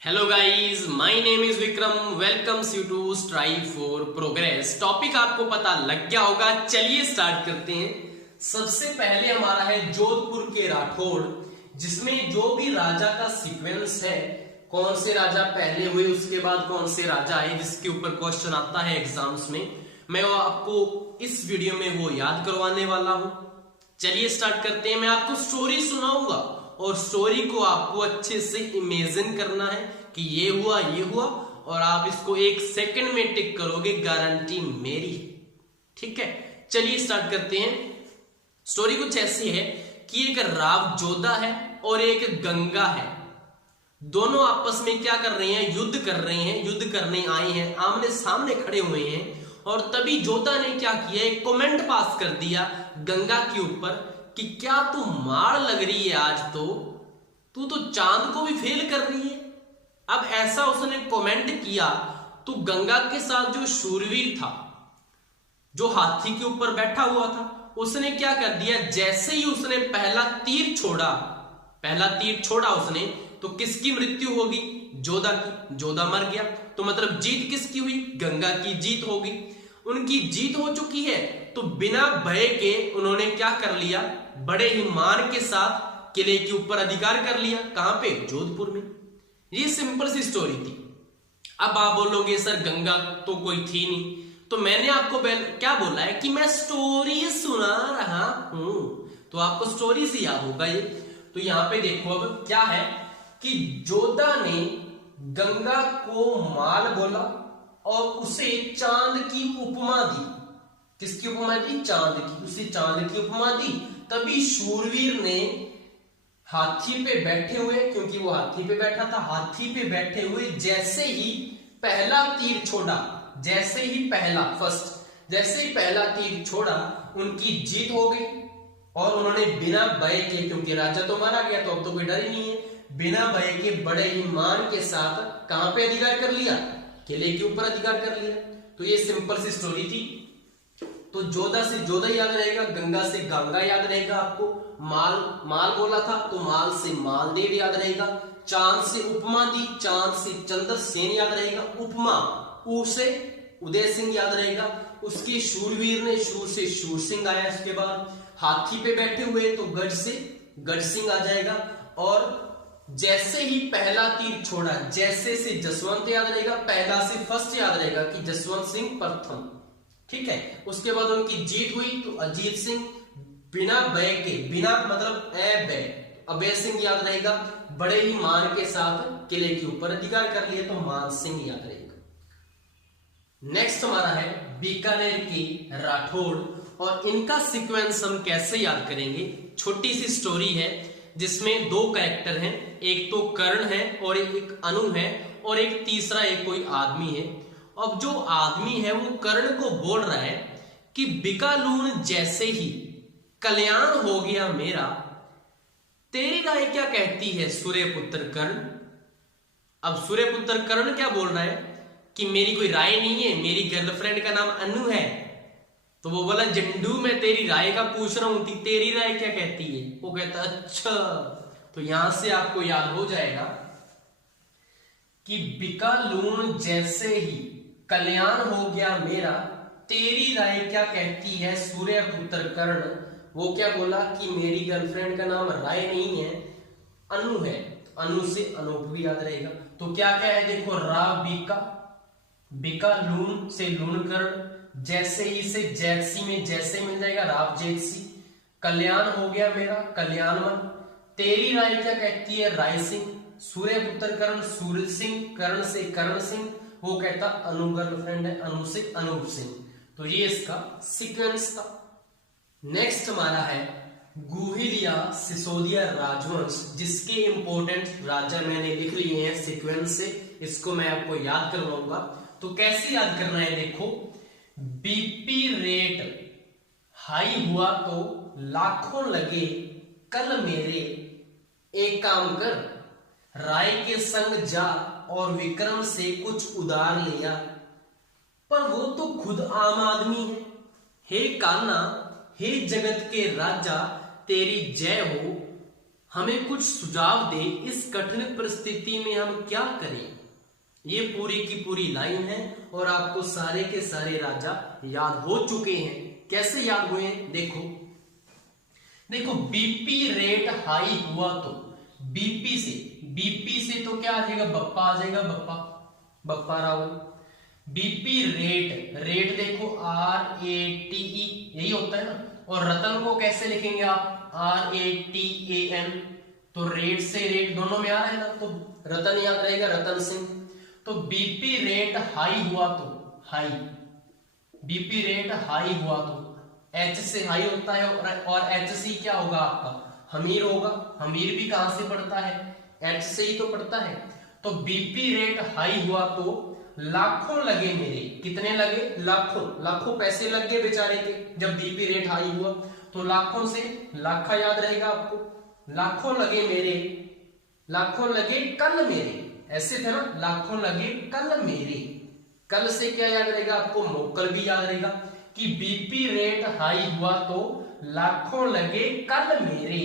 Hello guys, my name is Vikram. Welcomes you to strive for progress. Topic आपको पता लग गया होगा, चलिए स्टार्ट करते हैं। सबसे पहले हमारा है जोधपुर के राठौड़, जिसमें जो भी राजा का सीक्वेंस है, कौन से राजा पहले हुए, उसके बाद कौन से राजा आए, जिसके ऊपर क्वेश्चन आता है एग्जाम्स में, मैं वो आपको इस वीडियो में वो याद करवाने वाला हूं। चलिए स्टार्ट करते हैं। मैं आपको स्टोरी सुनाऊंगा और स्टोरी को आपको अच्छे से इमेजिन करना है कि ये हुआ, और आप इसको 1 सेकंड में टिक करोगे, गारंटी मेरी। ठीक है, चलिए स्टार्ट करते हैं। स्टोरी कुछ ऐसी है कि एक राव जोधा है और एक गंगा है। दोनों आपस में क्या कर रहे हैं? युद्ध कर रहे हैं, युद्ध करने आए हैं, आमने सामने खड़े हुए हैं। और तभी जोधा ने क्या किया, एक कमेंट पास कर दिया गंगा के ऊपर कि क्या तू मार लग रही है आज, तू तो चांद को भी फेल कर रही है। अब ऐसा उसने कमेंट किया तो गंगा के साथ जो शूरवीर था, जो हाथी के ऊपर बैठा हुआ था, उसने क्या कर दिया, जैसे ही उसने पहला तीर छोड़ा उसने, तो किसकी मृत्यु होगी? जोधा की। जोधा मर गया, तो मतलब जीत किसकी हुई? गंगा की जीत होगी। उनकी जीत हो चुकी है, तो बिना भय के उन्होंने क्या कर लिया, बड़े ही मान के साथ किले के ऊपर अधिकार कर लिया। कहां पे? जोधपुर में। ये सिंपल सी स्टोरी थी। अब आप बोलोगे सर गंगा तो कोई थी नहीं, तो मैंने आपको क्या बोला है कि मैं स्टोरी सुना रहा हूं, तो आपको स्टोरी से याद होगा ये। तो यहां पे देखो अब क्या है कि जोधा ने गंगा को माल बोला और उसे चांद की उपमा दी। किसकी उपमा दी? चांद की। उसे चांद की उपमा दी। तभी शूरवीर ने हाथी पे बैठे हुए, क्योंकि वो हाथी पे बैठा था, हाथी पे बैठे हुए जैसे ही पहला तीर छोड़ा, जैसे ही पहला तीर छोड़ा, उनकी जीत हो गई। और उन्होंने बिना भय के, क्योंकि राजा तो मारा गया, तो अब तो कोई डर ही नहीं है, बिना भय के बड़े ही मान के साथ कहां पे अधिकार कर लिया? किले के ऊपर अधिकार कर लिया। तो ये सिंपल सी स्टोरी थी। तो जोधा से जोधा याद रहेगा, गंगा से गंगा याद रहेगा आपको, माल बोला था तो माल से मालदेव याद रहेगा, चांद से उपमा दी, चांद से चंद्रसेन याद रहेगा, उपमा ऊ से उदय सिंह याद रहेगा, उसके शूरवीर ने शूर से शूर सिंह आया। उसके बाद हाथी पे बैठे हुए तो गढ़ से गढ़ सिंह आ जाएगा। और जैसे ही पहला तीर छोड़ा, जैसे से जसवंत याद रहेगा, पहला से फर्स्ट याद रहेगा कि जसवंत सिंह प्रथम। ठीक है, उसके बाद उनकी जीत हुई तो अजीत सिंह, बिना भय के, बिना मतलब अभय सिंह याद रहेगा, बड़े ही मान के साथ किले के ऊपर अधिकार कर लिए तो मान सिंह याद रहेगा। नेक्स्ट हमारा है बीकानेर की राठौड़, और इनका सीक्वेंस हम कैसे याद करेंगे? छोटी सी स्टोरी है जिसमें 2 कैरेक्टर हैं, एक तो कर्ण है और एक अनु है, और एक तीसरा एक कोई आदमी है। अब जो आदमी है वो कर्ण को बोल रहा है कि बिकालून जैसे ही कल्याण हो गया मेरा, तेरी राय क्या कहती है सूर्यपुत्र कर्ण? अब सूर्यपुत्र कर्ण क्या बोल रहा है कि मेरी कोई राय नहीं है, मेरी गर्लफ्रेंड का नाम अनु है। तो वो बोला जंडू, मैं तेरी राय का पूछ रहा हूं, तेरी राय क्या कहती है? वो कहता अच्छा। तो यहां से आपको याद हो जाएगा कि बिकालून जैसे ही कल्याण हो गया मेरा, तेरी राय क्या कहती है सूर्यपुत्र कर्ण? वो क्या बोला कि मेरी गर्लफ्रेंड का नाम राय नहीं है, अनु है। अनु से अनूप भी याद रहेगा। तो क्या क्या है देखो, राव बिका लून से लून कर्ण, जैसे ही से जैसी में जैसे मिल जाएगा, राव जैसी। कल्याण हो गया मेरा, कल्याणवन। तेरी राय क्या कहती है? राय सिंह। सूर्यपुत्र कर्ण, सूर्य सिंह। कर्ण से कर्ण सिंह। वो कहता अनु गर्लफ्रेंड है, अनु से अनूप सिंह। तो ये इसका सीक्वेंस था। नेक्स्ट हमारा है गुहिलिया सिसोदिया राजवंश, जिसके इंपोर्टेंट राजा मैंने लिख लिए हैं सीक्वेंस से, इसको मैं आपको याद करवाऊंगा। तो कैसे याद करना है देखो, बीपी रेट हाई हुआ तो लाखों लगे कल मेरे, एक काम कर राय के संग जा और विक्रम से कुछ उधार लिया। पर वो तो खुद आम आदमी है। हे कान्हा, हे जगत के राजा, तेरी जय हो, हमें कुछ सुझाव दे, इस कठिन परिस्थिति में हम क्या करें। ये पूरी की पूरी लाइन है और आपको सारे के सारे राजा याद हो चुके हैं। कैसे याद हुए हैं देखो, देखो बीपी रेट हाई हुआ तो बीपी से तो क्या आ जाएगा, बप्पा आ जाएगा, बप्पा राहुल। बीपी रेट देखो RATE यही होता है ना, और रतन को कैसे लिखेंगे आप, RATAN। तो रेट से रेट दोनों में आ रहा है ना, तो रतन याद रहेगा, रतन सिंह। तो बीपी रेट हाई हुआ तो बीपी रेट हाई हुआ तो H से हाई होता है, और HC क्या होगा आपका, हमीर होगा। हमीर भी कहां से पड़ता है, H से ही तो पड़ता है। तो बीपी रेट हाई हुआ तो लाखों लगे मेरे, कितने लगे, लाखों पैसे लग गए बेचारे के जब बीपी रेट हाई हुआ। तो लाखों से लाखा याद रहेगा आपको, लाखों लगे मेरे, लाखों लगे कल मेरे, ऐसे थे ना, लाखों लगे कल मेरे। कल से क्या याद रहेगा आपको, मोकल भी याद रहेगा कि बीपी रेट हाई हुआ तो लाखों लगे कल मेरे।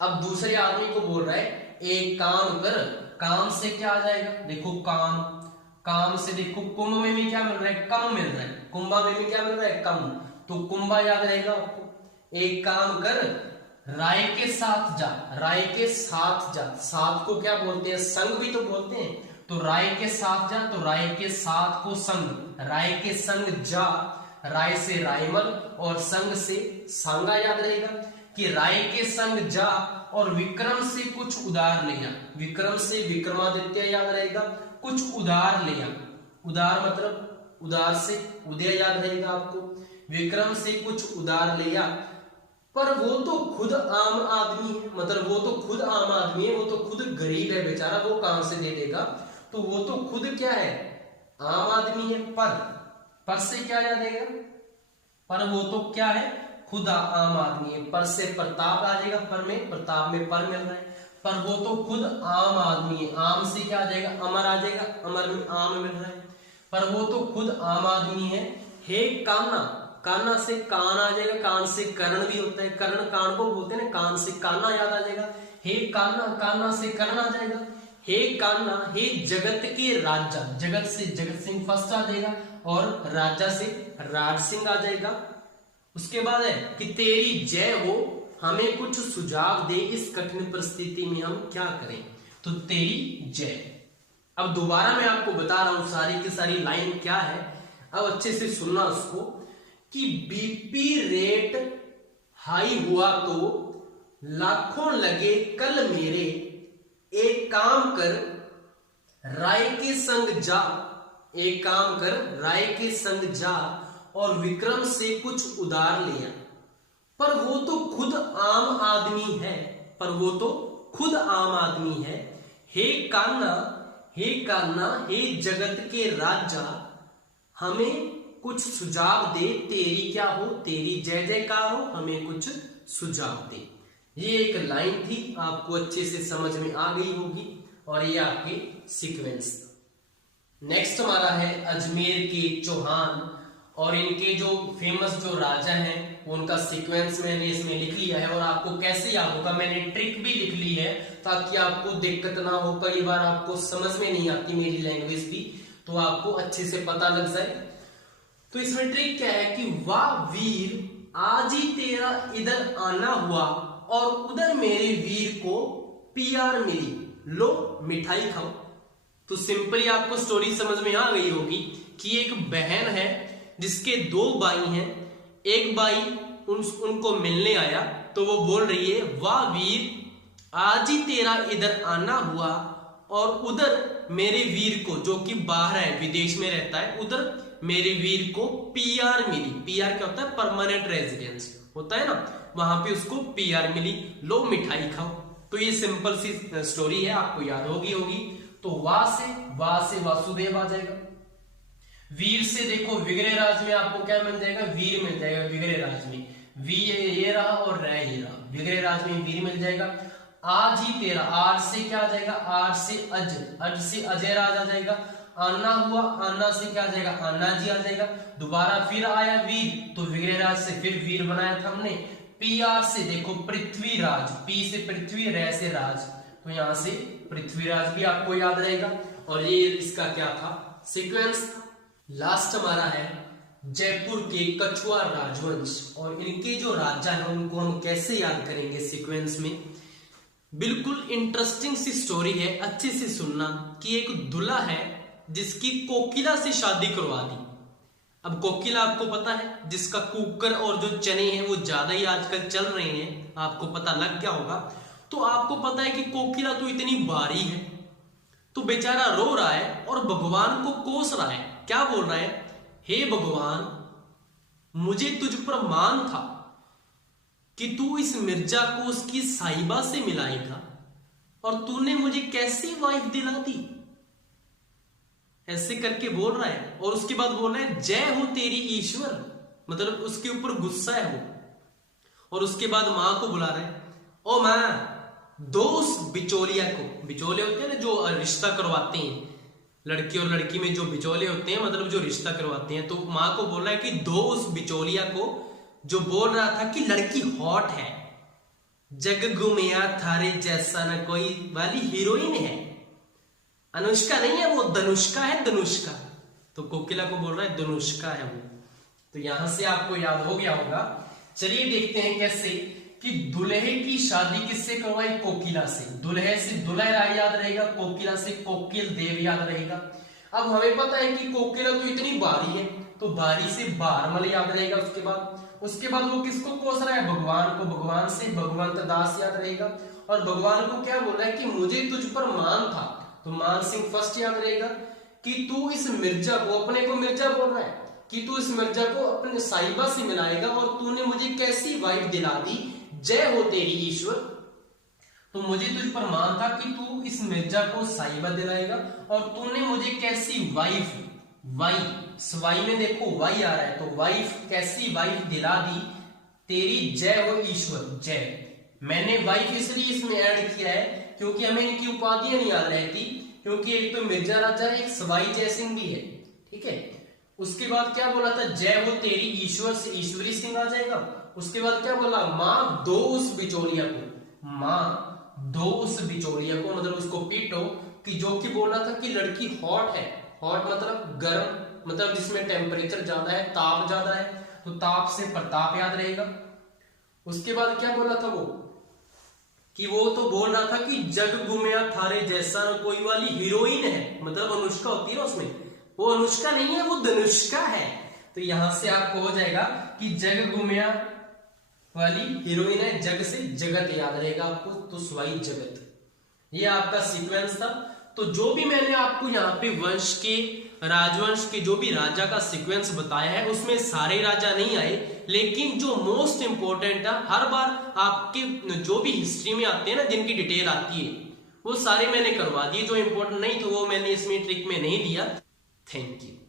अब दूसरे आदमी को बोल रहा है एक काम कर, काम से क्या आ जाएगा, देखो काम से देखो कुंभ में भी क्या मिल रहा है, कम मिल रहा है, कुंभा में भी क्या मिल रहा है, कम। तो कुंभा याद रहेगा आपको। एक काम कर, राय के साथ जा, राय के साथ जा, साथ को क्या बोलते हैं, संग भी तो बोलते हैं। तो राय के साथ जा, तो राय के साथ को संग, राय के संग जा, राय से रायमल और संग से सांगा याद रहेगा कि राय के संग जा, और विक्रम से कुछ उधार लिया, विक्रम से विक्रमादित्य याद रहेगा, कुछ उधार लिया, उधार मतलब उधार से उदय याद रहेगा आपको। विक्रम से कुछ उधार लिया, पर वो तो खुद आम आदमी है, मतलब वो तो खुद आम आदमी है, वो तो खुद गरीब है बेचारा, वो कहां से दे देगा। तो वो तो खुद क्या है, आम आदमी है। पर से क्या याद आएगा, पर वो तो क्या है, खुद आम आदमी है। पर से प्रताप आ जाएगा, पर में प्रताप में पर मिल रहा है, पर वो तो खुद आम आदमी है। आम से क्या आ जाएगा, अमर आ जाएगा, अमर में आम मिल रहा है, पर वो तो खुद आम आदमी है। हे कान्हा, कान्हा से कान आ जाएगा, कान से कर्ण भी होता है, कर्ण कान को बोलते हैं ना, कान से कान्हा याद आ जाएगा। हे कान्हा, कान्हा से कर्ण आ जाएगा। हे कान्हा, हे जगत के राजा, जगत से जगत सिंह फर्स्ट आ जाएगा, और राजा से राज सिंह आ जाएगा। उसके बाद है कि तेरी जय हो, हमें कुछ सुझाव दे, इस कठिन परिस्थिति में हम क्या करें। तो तेरी जय। अब दोबारा मैं आपको बता रहा हूं सारी की सारी लाइन क्या है, अब अच्छे से सुनना उसको। कि बीपी रेट हाई हुआ तो लाखों लगे कल मेरे, एक काम कर राय के संग जा, एक काम कर राय के संग जा, और विक्रम से कुछ उधार लिया, पर वो तो खुद आम आदमी है, पर वो तो खुद आम आदमी है। हे कान्हा, हे कान्हा, हे जगत के राजा, हमें कुछ सुझाव दे, तेरी क्या हो, तेरी जय जयकार हो, हमें कुछ सुझाव दे। ये एक लाइन थी, आपको अच्छे से समझ में आ गई होगी, और ये आपके सीक्वेंस। नेक्स्ट हमारा है अजमेर के चौहान, और इनके जो फेमस जो राजा हैं उनका सीक्वेंस मैंने इसमें लिख लिया है, और आपको कैसे याद होगा, मैंने ट्रिक भी लिख ली है ताकि आपको दिक्कत ना हो। कई बार आपको समझ में नहीं आती मेरी लैंग्वेज भी, तो आपको अच्छे से पता लग जाए। तो इसमें ट्रिक क्या है कि वाह वीर, आज ही तेरा इधर आना हुआ, और उधर मेरे वीर को PR मिली, लो मिठाई खाओ। तो सिंपली आपको स्टोरी समझ में आ गई होगी कि एक बहन है जिसके 2 भाई हैं। एक भाई उनको मिलने आया, तो वो बोल रही है वाह वीर, आज ही तेरा इधर आना हुआ, और उधर मेरे वीर को, जो कि बाहर है, विदेश में रहता है, उधर मेरे वीर को PR मिली। PR क्या होता है, परमानेंट रेजिडेंस होता है ना, वहां पे उसको PR मिली, लो मिठाई खाओ। तो ये सिंपल सी स्टोरी है, आपको याद होगी। तो वाह से वासुदेव आ जाएगा। वीर से देखो विग्रह राज में आपको क्या मिल जाएगा, वीर मिल जाएगा। विग्रह राज में वी ये रहा और रह ये रहा, विग्रह राज में वीर मिल जाएगा। आज ही तेरा, आज से क्या आ जाएगा, आज से अज से अजय राज आ जाएगा। आना हुआ, आना से क्या आ जाएगा, आना जी आ जाएगा। दोबारा फिर आया वीर, तो विग्रह राज से फिर वीर बनाया था हमने, PR से देखो पृथ्वीराज, P से पृथ्वी, रे से राज, तो यहां से पृथ्वीराज भी आपको याद रहेगा। और ये इसका क्या था, सीक्वेंस था। लास्ट हमारा है जयपुर के कछुआ राजवंश, और इनके जो राजा हैं उनको हम कैसे याद करेंगे सीक्वेंस में। बिल्कुल इंटरेस्टिंग सी स्टोरी है, अच्छे से सुनना। कि एक दूल्हा है जिसकी कोकिला से शादी करवा दी। अब कोकिला आपको पता है, जिसका कुकर और जो चने हैं वो ज्यादा ही आजकल चल रहे हैं, आपको पता लग गया होगा। तो आपको पता है कि कोकिला तो इतनी भारी है, तो बेचारा रो रहा है और भगवान को कोस रहा है। क्या बोल रहा है, हे भगवान, मुझे तुझ पर मान था कि तू इस मिर्जा को उसकी साहिबा से मिलाएगा, और तूने मुझे कैसी वाइफ दिला दी। ऐसे करके बोल रहा है, और उसके बाद बोल रहा है जय हो तेरी ईश्वर, मतलब उसके ऊपर गुस्सा है वो। और उसके बाद मां को बुला रहे हैं, ओ मां, दो उस बिचौलिया को, बिचौले होते हैं ना जो रिश्ता करवाते हैं, लड़की और लड़की में जो बिचौले होते हैं, मतलब जो रिश्ता करवाते हैं, तो मां को बोल रहा है कि दो उस बिचौलिया को जो बोल रहा था कि लड़की हॉट है, जग गुमिया थारे जैसा न कोई वाली हीरोइन है। अनुष्का नहीं है वो, धनुष्का है, धनुष्का। तो कोकिला को बोल रहा है धनुष्का है वो। तो यहां से आपको याद हो गया होगा। चलिए देखते हैं कैसे कि दुल्हे की शादी किससे करवाई, कोकिला से। दुल्हे से दुल्हा याद रहेगा, कोकिला से कोकिल देव याद रहेगा। अब हमें पता है कि कोकिला तो इतनी भारी है, तो भारी से भारमल याद रहेगा। उसके बाद वो किसको कोस रहा है, भगवान को, भगवान से भगवंत दास याद रहेगा। और भगवान को क्या बोल रहा है कि मुझे तुझ पर मान था, तो मान सिंह फर्स्ट याद रहेगा। कि तू इस मिर्जा को, अपने को मिर्जा बोल रहा है, कि तू इस मिर्जा को अपने साहिबा से मिलाएगा, और तूने मुझे कैसी वाइफ दिला दी, जय हो तेरी ईश्वर। तो मुझे तुझ पर मान था कि तू इस मिर्जा को साहिबा दिलाएगा, और तूने मुझे कैसी वाइफ, वाई सवाई में देखो वाई आ रहा है, तो वाइफ, कैसी वाइफ दिला दी, तेरी जय हो ईश्वर, जय। मैंने वाइफ इसलिए इसमें ऐड किया है क्योंकि हमें इनकी उपाधियां नहीं याद रहती, क्योंकि एक तो मिर्जा राजा है, एक सवाई जयसिंह भी है, ठीक है। उसके बाद क्या बोला था, जय हो तेरी ईश्वर से ईश्वरी सिंह आ जाएगा। उसके बाद क्या बोला, मां दो उस बिचौलिया को, मां दो उस बिचौलिया को, मतलब उसको पीटो, कि जो कि बोला था कि लड़की हॉट है। हॉट मतलब गर्म, मतलब जिसमें टेम्परेचर ज्यादा है, ताप ज्यादा है, तो ताप से प्रताप याद रहेगा। उसके बाद क्या बोला था वो, कि वो तो बोल रहा था कि जग गुमिया थारे जैसा न कोई वाली हीरोइन है, मतलब अनुष्का होती है ना उसमें, वो अनुष्का नहीं है, वो धनुष्का है। तो यहां से आपको हो जाएगा कि जग गुमिया वाली हीरोइन है, जग से जगत याद रहेगा आपको, तो स्वाई जगत। ये आपका सीक्वेंस था। तो जो भी मैंने आपको यहाँ पे वंश के, राजवंश के जो भी राजा का सीक्वेंस बताया है, उसमें सारे राजा नहीं आए, लेकिन जो मोस्ट इंपोर्टेंट है, हर बार आपके जो भी हिस्ट्री में आते हैं ना, जिनकी डिटेल आती है, वो सारे मैंने करवा दिए। जो इंपॉर्टेंट नहीं तो वो मैंने इसमें ट्रिक में नहीं दिया। Thank you.